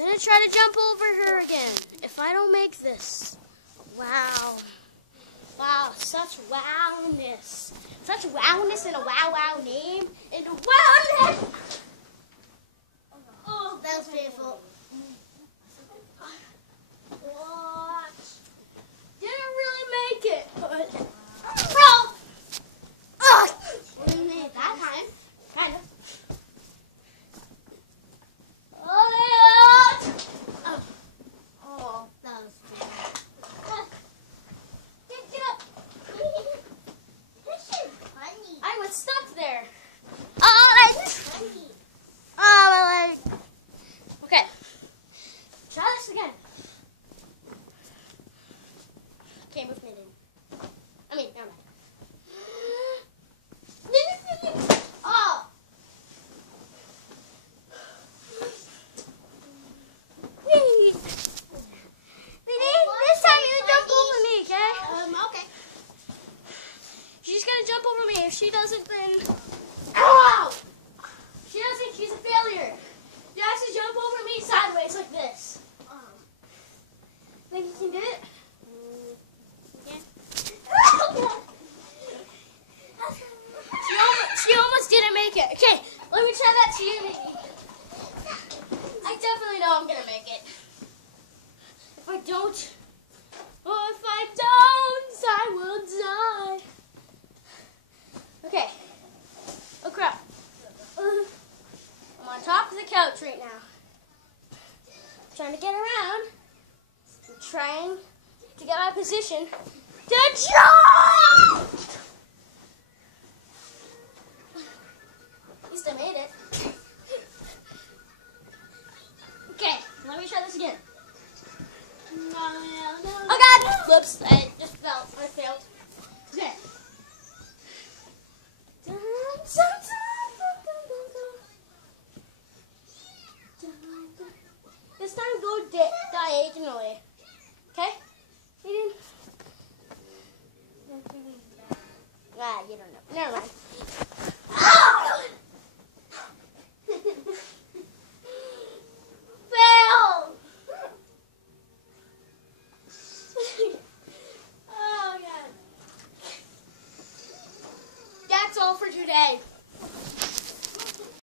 gonna try to jump over her again. If I don't make this. Wow. Wow, such wowness. Such wowness in a wow name. And a wowness! Oh, that was painful. What? Didn't really make it, but... Bro! Ugh! We made it that time. Kind of. Oh, that was bad. Get up! This is funny. I was stuck there. Oh, that's funny. Oh, my leg. Okay. Try this again. Okay, move me in. I mean, never mind. Oh! This time you jump over me, okay? Okay. She's gonna jump over me. If she doesn't, then... Ow! She doesn't, she's a failure. You have to jump over me sideways like this. Think you can do it? She almost didn't make it. Okay, let me try that to you, maybe. I definitely know I'm gonna make it. If I don't, I will die. Okay. Oh crap. I'm on top of the couch right now. I'm trying to get around. I'm trying to get my position to jump! At least I made it. Okay, let me try this again. Oh God! Whoops, I just fell. I failed. Okay. This time go diagonally. Okay? You don't know. Never mind. Fail! Oh, God. That's all for today.